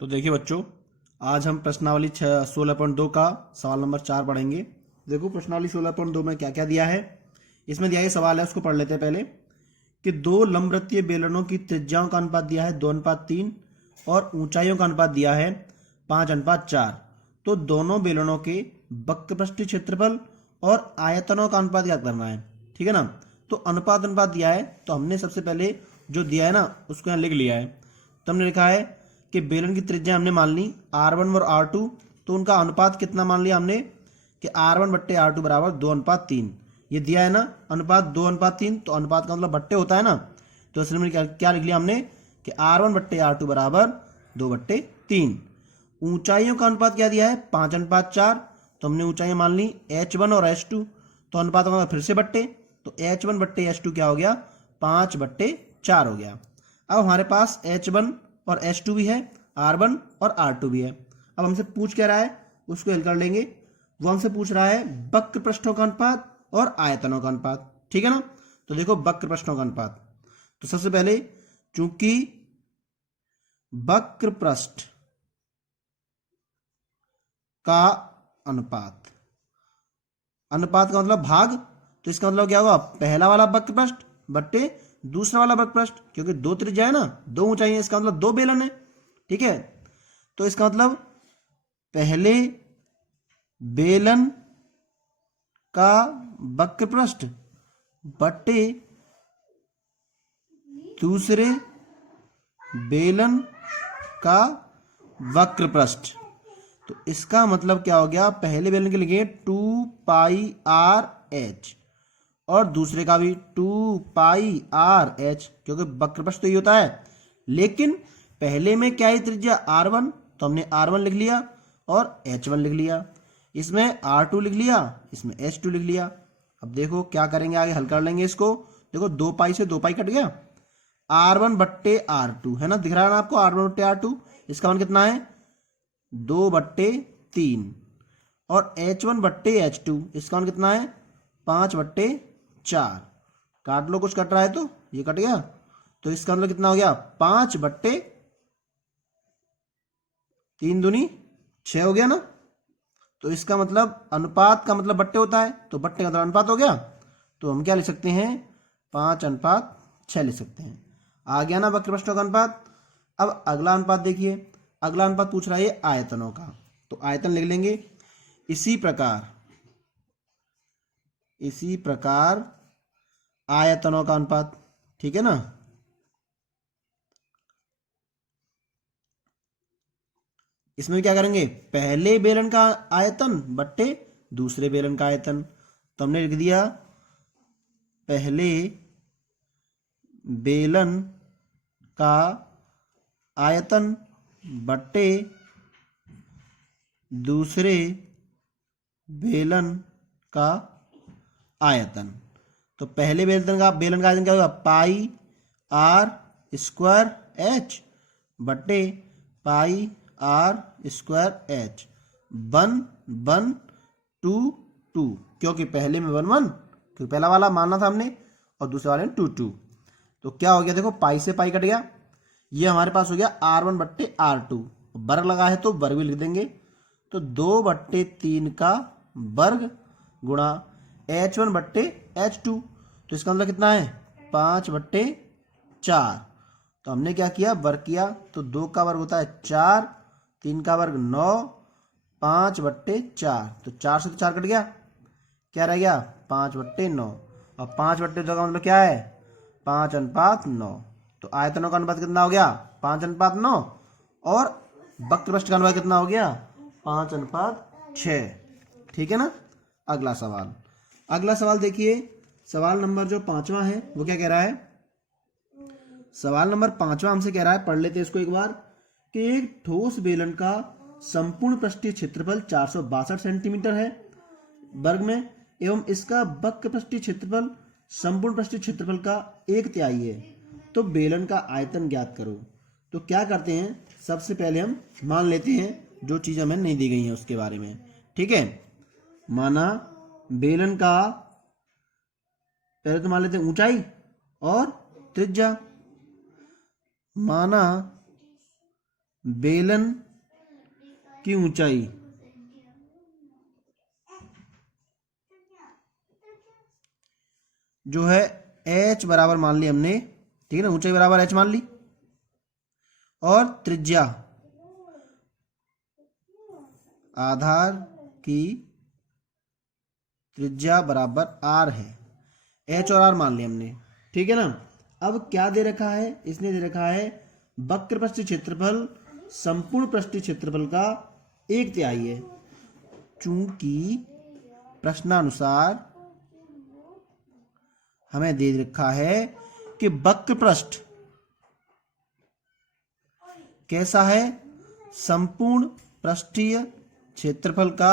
तो देखिए बच्चों, आज हम प्रश्नावली 16.2 का सवाल नंबर 4 पढ़ेंगे। देखो प्रश्नावली 16.2 में क्या क्या दिया है। इसमें दिया ये सवाल है, उसको पढ़ लेते हैं पहले कि दो लंबवृत्तीय बेलनों की त्रिज्याओं का अनुपात दिया है 2:3 और ऊंचाइयों का अनुपात दिया है 5:4। तो दोनों बेलनों के वक्रपृष्ठीय क्षेत्रफल और आयतनों का अनुपात याद करना है। ठीक है ना। तो अनुपात अनुपात दिया है, तो हमने सबसे पहले जो दिया है ना उसको यहाँ लिख लिया है। तो हमने लिखा है कि बेलन की त्रिज्या हमने मान ली R1 और R2, तो उनका अनुपात कितना मान लिया हमने कि R1/R2 बराबर 2:3। ये दिया है ना अनुपात 2:3, तो अनुपात का मतलब बट्टे होता है ना। तो इसलिए मैंने क्या लिख लिया हमने कि R1/R2 बराबर 2/3। ऊंचाइयों का अनुपात क्या दिया है 5:4, तो हमने ऊंचाइयां मान ली H1 और H2, तो अनुपात का मतलब फिर से बट्टे, तो H1/H2 क्या हो गया 5/4 हो गया। अब हमारे पास H1 और H2 भी है, R1 और R2 भी है। अब हमसे पूछ क्या रहा है उसको हल कर लेंगे। वो हमसे पूछ रहा है वक्र पृष्ठों का अनुपात और आयतनों का अनुपात। ठीक है ना। तो देखो वक्र पृष्ठों का अनुपात, तो सबसे पहले चूंकि वक्र पृष्ठ का अनुपात, अनुपात का मतलब भाग, तो इसका मतलब क्या होगा पहला वाला वक्र पृष्ठ बट्टे दूसरा वाला वक्र पृष्ठ, क्योंकि दो त्रिज्या है ना, दो ऊंचाई है, इसका मतलब दो बेलन है। ठीक है। तो इसका मतलब पहले बेलन का वक्र पृष्ठ बट्टे दूसरे बेलन का वक्र पृष्ठ। तो इसका मतलब क्या हो गया, पहले बेलन के लिए 2πRh और दूसरे का भी 2πRh, क्योंकि वक्र पृष्ठ तो ये होता है। लेकिन पहले में क्या है त्रिज्या R1, तो हमने R1 लिख लिया और H1 लिख लिया, इसमें R2 लिख लिया, इसमें H2 लिख लिया। अब देखो क्या करेंगे, आगे हल कर लेंगे इसको। देखो 2π से 2π कट गया, R1/R2 है ना, दिख रहा है ना आपको R1/R2। इसका मान कितना है 2/3 और H1/H2 इसका मान कितना है 5/4। काट लो, कुछ कट रहा है तो ये कट गया, तो इसका मतलब कितना हो गया 5/3 दूनी 6 हो गया ना। तो इसका मतलब अनुपात का मतलब बट्टे होता है, तो बट्टे का मतलब अनुपात हो गया, तो हम क्या लिख सकते हैं 5:6 लिख सकते हैं। आ गया ना वक्र पृष्ठों का अनुपात। अब अगला अनुपात देखिए, अगला अनुपात पूछ रहा है आयतनों का, तो आयतन लिख लेंगे इसी प्रकार आयतनों का अनुपात। ठीक है ना। इसमें क्या करेंगे पहले बेलन का आयतन बट्टे दूसरे बेलन का आयतन, तो हमने लिख दिया पहले बेलन का आयतन बट्टे दूसरे बेलन का आयतन। तो पहले बेलन का आयतन क्या होगा πr²h बट्टे πr²h 1/2, क्योंकि पहले में 1/1, क्योंकि पहला वाला मानना था हमने और दूसरे वाले में 2/2। तो क्या हो गया देखो पाई से पाई कट गया, ये हमारे पास हो गया R1/R2। वर्ग लगा है तो वर्ग भी लिख देंगे, तो 2/3 का वर्ग गुणा H1/H2, तो इसका मतलब कितना है 5/4। तो हमने क्या किया वर्ग किया, तो 2 का वर्ग होता है 4, 3 का वर्ग 9, 5/4, तो 4 से तो 4 कट गया, क्या रह गया 5/9, और 5/9 का मतलब क्या है 5:9। तो आयतनों का अनुपात कितना हो गया 5:9 और वक्र पृष्ठ का अनुपात कितना हो गया 5:6। ठीक है ना। अगला सवाल देखिए, सवाल नंबर जो 5वां है वो क्या कह रहा है। सवाल नंबर 5वां हमसे कह रहा है, पढ़ लेते हैं इसको एक बार, कि एक ठोस बेलन का संपूर्ण पृष्ठीय क्षेत्रफल 462 सेंटीमीटर है वर्ग में, एवं इसका वक्र पृष्ठीय क्षेत्रफल संपूर्ण पृष्ठीय क्षेत्रफल का 1/3 है। तो बेलन का आयतन ज्ञात करो। तो क्या करते हैं, सबसे पहले हम मान लेते हैं जो चीज़ हमें नहीं दी गई है उसके बारे में। ठीक है। माना बेलन का, पहले तो मान लेते हैं ऊंचाई और त्रिज्या। माना बेलन की ऊंचाई जो है h बराबर मान ली हमने, ठीक है ना, ऊंचाई बराबर h मान ली, और त्रिज्या आधार की त्रिज्या बराबर r है, h और r मान लिया हमने, ठीक है ना। अब क्या दे रखा है, इसने दे रखा है वक्र पृष्ठीय क्षेत्रफल संपूर्ण पृष्ठीय क्षेत्रफल का 1/3 है। चूंकि प्रश्नानुसार हमें दे रखा है कि वक्र पृष्ठ कैसा है, संपूर्ण पृष्ठीय क्षेत्रफल का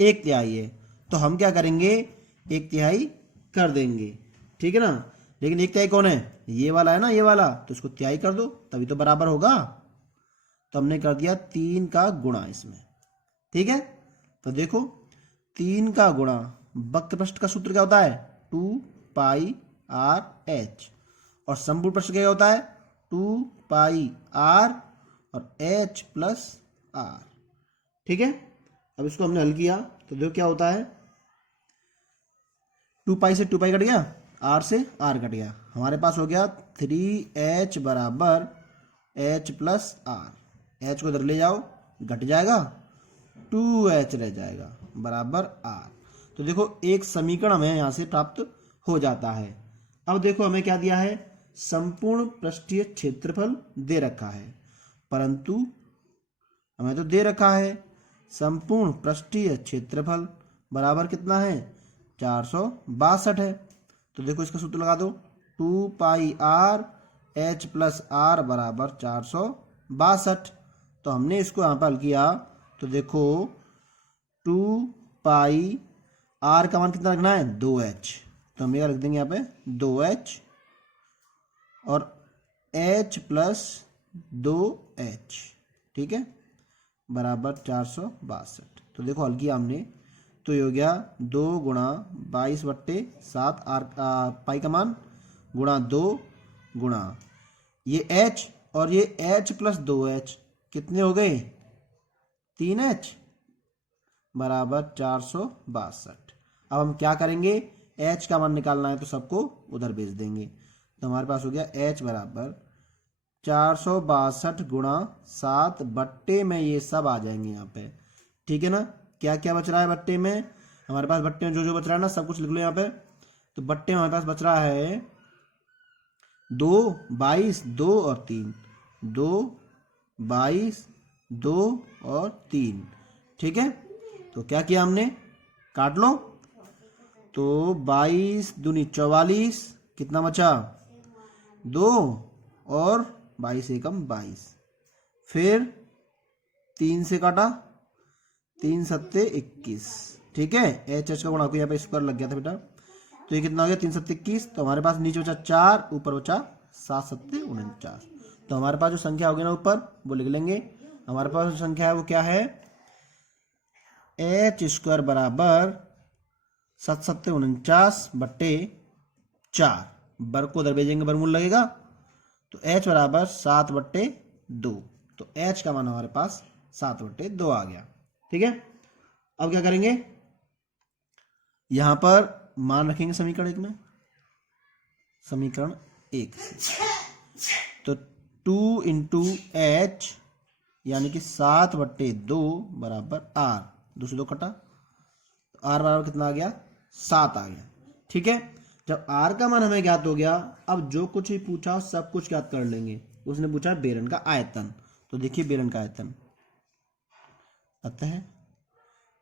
1/3 है, तो हम क्या करेंगे, 1/3 कर देंगे, ठीक है ना। लेकिन 1/3 कौन है, ये वाला है ना, ये वाला, तो इसको तिहाई कर दो तभी तो बराबर होगा। तो हमने कर दिया 3 का गुणा इसमें, ठीक है। तो देखो 3 का गुणा, वक्र पृष्ठ का सूत्र क्या होता है, 2πr/h, और संपूर्ण पृष्ठ क्या होता है, 2πr और h + r, ठीक है। अब इसको हमने हल किया तो देखो क्या होता है, 2π से 2π कट गया, r से r कट गया, हमारे पास हो गया 3h बराबर h + r, h को इधर ले जाओ घट जाएगा, 2h रह जाएगा बराबर r। तो देखो एक समीकरण हमें यहाँ से प्राप्त हो जाता है। अब देखो हमें क्या दिया है, संपूर्ण पृष्ठीय क्षेत्रफल दे रखा है, परंतु हमें तो दे रखा है संपूर्ण पृष्ठीय क्षेत्रफल बराबर कितना है, 462 है। तो देखो इसका सूत्र लगा दो, 2πr h + r बराबर 462। तो हमने इसको यहाँ पर हल किया तो देखो 2πr का मान कितना रखना है, 2h, तो हम ये रख देंगे यहाँ पे 2h और h + 2h, ठीक है, बराबर 462। तो देखो हल किया हमने तो ये हो गया 2 गुणा 22/7 पाई का मान गुणा 2 गुणा ये h और ये h + 2h कितने हो गए, 3h बराबर 462। अब हम क्या करेंगे, h का मान निकालना है तो सबको उधर भेज देंगे। तो हमारे पास हो गया h बराबर 462 गुणा 7 बट्टे में ये सब आ जाएंगे यहाँ पे, ठीक है ना। क्या क्या बच रहा है बट्टे में, हमारे पास बट्टे में जो जो बच रहा है ना सब कुछ लिख लो यहाँ पे। तो बट्टे में हमारे पास बच रहा है 2, 22, 2 और 3, 2, 22, 2 और 3, ठीक है। तो क्या किया हमने, काट लो, तो 22 दूनी 44, कितना बचा 2 और 22 एकम 22, फिर 3 से काटा, 3 सत्ते 21, ठीक है। एच का गुणा को यहाँ पे स्क्वायर लग गया था बेटा, तो ये कितना हो गया 3 सत्ते 21। तो हमारे पास नीचे बचा 4, ऊपर बचा 7 सत्ते 49। तो हमारे पास जो संख्या होगी ना ऊपर वो लिख लेंगे। हमारे पास जो संख्या है वो क्या है, h² बराबर 7 सत्ते 49/4, वर्ग को उधर भेजेंगे, वर्गमूल लगेगा, तो h बराबर 7/2। तो h का मान हमारे पास 7/2 आ गया, ठीक है। अब क्या करेंगे, यहां पर मान रखेंगे समीकरण 1 में, समीकरण 1 तो 2 × h यानी कि 7/2 बराबर r, 2 से 2 कटा, तो r बराबर कितना आ गया, 7 आ गया, ठीक है। जब r का मान हमें ज्ञात हो गया, अब जो कुछ ही पूछा सब कुछ ज्ञात कर लेंगे। उसने पूछा बेलन का आयतन, तो देखिए बेलन का आयतन, अतः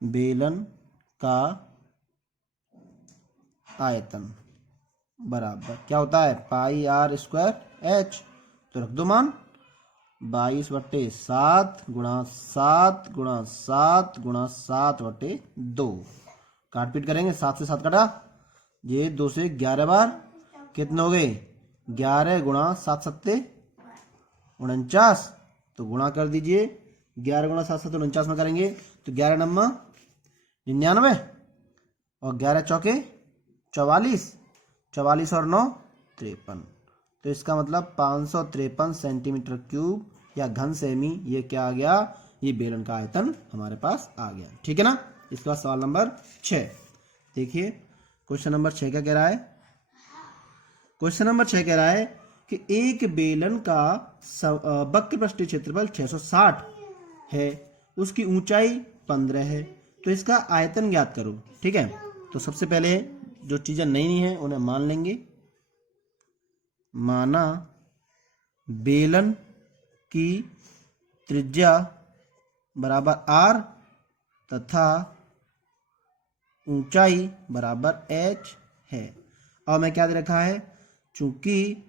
बेलन का आयतन बराबर क्या होता है, πr²h, तो रख दो मान 22/7 गुणा 7 गुणा 7 गुणा 7/2, काट पीट करेंगे, 7 से 7 कटा, ये 2 से 11 बार कितने हो गए, 11 गुणा 7 सत्ते 49, तो गुणा कर दीजिए, 11 गुणा 7 सत्ते 49 में करेंगे तो 11 नम्मा 99 और 11 चौके 44, 44 और 9 53, तो इसका मतलब 553 सेंटीमीटर क्यूब या घन सेमी, ये क्या आ गया, ये बेलन का आयतन हमारे पास आ गया। ठीक है ना। इसके बाद सवाल नंबर 6 देखिए। क्वेश्चन नंबर 6 क्या कह रहा है? क्वेश्चन नंबर 6 कह रहा है कि एक बेलन का वक्र पृष्ठीय क्षेत्रफल 660 है, उसकी ऊंचाई 15 है, तो इसका आयतन ज्ञात करो। ठीक है, तो सबसे पहले जो चीजें नहीं है उन्हें मान लेंगे। माना बेलन की त्रिज्या बराबर r तथा ऊंचाई बराबर h है। और मैं क्या दे रखा है, चूंकि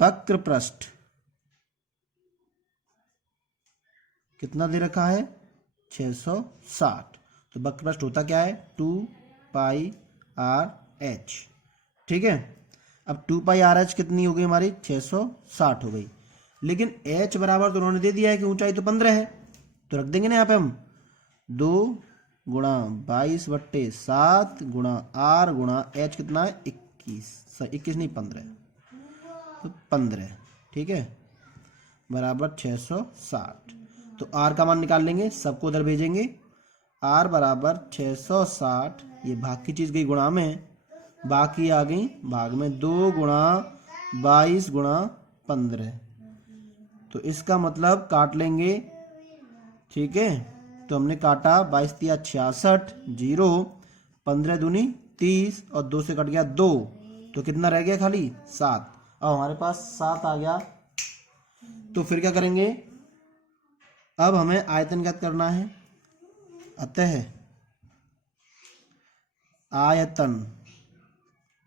वक्र पृष्ठ कितना दे रखा है, 660, तो वक्र पृष्ठ होता क्या है, 2 पाई आर एच। ठीक है, अब 2 पाई आर एच कितनी हो गई हमारी, 660 हो गई। लेकिन h बराबर तो उन्होंने दे दिया है कि ऊंचाई तो 15 है, तो रख देंगे ना यहाँ पे हम 2 गुणा 22/7 गुणा आर गुणा h कितना है, 21 नहीं 15, तो 15। ठीक है, बराबर 660। तो r का मान निकाल लेंगे, सबको उधर भेजेंगे। r बराबर 660, ये भाग की चीज गई गुणा में, बाकी आ गई भाग में, 2 गुणा 22 गुणा 15, तो इसका मतलब काट लेंगे। ठीक है, तो हमने काटा, 22 तिया 66, 0, 15 दूनी 30 और 2 से कट गया 2, तो कितना रह गया, खाली 7। अब हमारे पास 7 आ गया। तो फिर क्या करेंगे, अब हमें आयतन ज्ञात करना है। अतः आयतन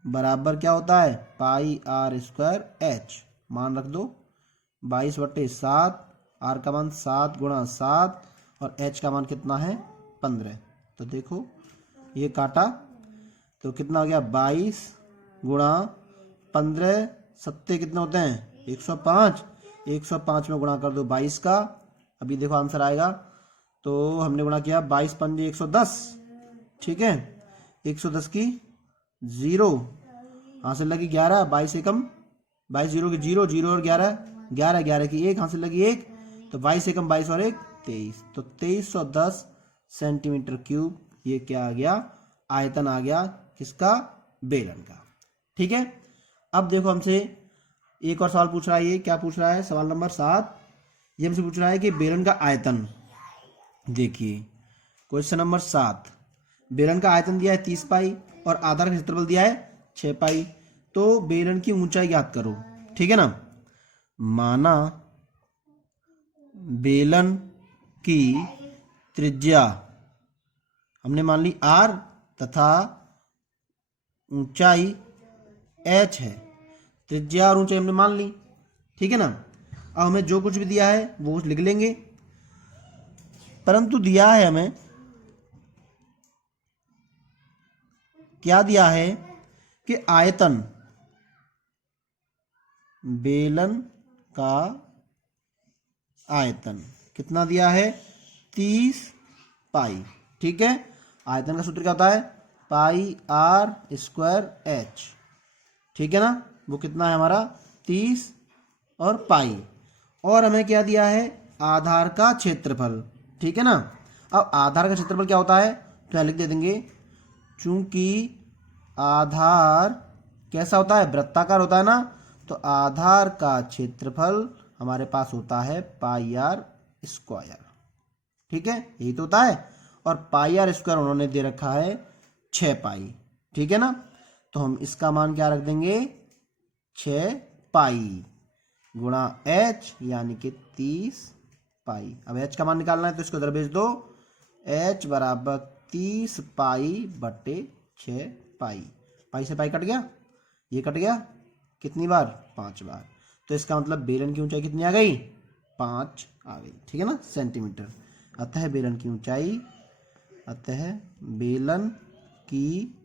बराबर क्या होता है, पाई आर स्क्वायर एच, मान रख दो 22/7, आर का मान 7 गुणा 7 और एच का मान कितना है, 15। तो देखो ये काटा तो कितना हो गया, 22 गुणा 15, 7 कितने होते हैं, 105, 105 में गुणा कर दो 22 का, अभी देखो आंसर आएगा। तो हमने गुणा किया 22 पंजे 110। ठीक है, 110 की 0, हासिल लगी 11, 22 एकम 22, 0 की 0, 0 और 11, 11, 11 की 1, हासिल लगी 1, तो 22 एकम 22 और 1 23, तो 2310 सेंटीमीटर क्यूब, ये क्या आ गया, आयतन आ गया किसका, बेलन का। ठीक है, अब देखो हमसे एक और सवाल पूछ रहा है, ये क्या पूछ रहा है, सवाल नंबर 7, ये हमसे पूछ रहा है कि बेलन का आयतन। देखिए क्वेश्चन नंबर 7, बेलन का आयतन दिया है 30 पाई और आधार का क्षेत्रफल दिया है 6 पाई, तो बेलन की ऊंचाई ज्ञात करो। ठीक है ना। माना बेलन की त्रिज्या हमने मान ली r तथा ऊंचाई h है, त्रिज्या और ऊंचाई हमने मान ली। ठीक है ना। अब हमें जो कुछ भी दिया है वो लिख लेंगे, परंतु दिया है हमें क्या दिया है कि आयतन, बेलन का आयतन कितना दिया है, 30 पाई। ठीक है, आयतन का सूत्र क्या होता है, पाई आर स्क्वायर एच। ठीक है ना, वो कितना है हमारा 30 और पाई, और हमें क्या दिया है, आधार का क्षेत्रफल। ठीक है ना। अब आधार का क्षेत्रफल क्या होता है, तो यहाँ लिख दे देंगे, चूंकि आधार कैसा होता है, वृत्ताकार होता है ना, तो आधार का क्षेत्रफल हमारे पास होता है पाई आर स्क्वायर। ठीक है, यही तो होता है, और पाई आर स्क्वायर उन्होंने दे रखा है 6 पाई। ठीक है ना, तो हम इसका मान क्या रख देंगे, 6 पाई गुणा h, यानी कि 30 पाई। अब h का मान निकालना है तो इसको इधर भेज दो, h बराबर 30 पाई बटे 6 पाई, पाई से पाई कट गया, ये कट गया कितनी बार, 5 बार, तो इसका मतलब बेलन की ऊंचाई कितनी आ गई, 5 आ गई। ठीक है ना, सेंटीमीटर। अतः बेलन की ऊंचाई, अतः बेलन की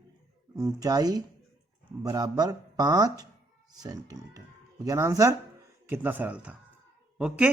ऊंचाई बराबर 5 सेंटीमीटर। हो गया ना आंसर, कितना सरल था। ओके।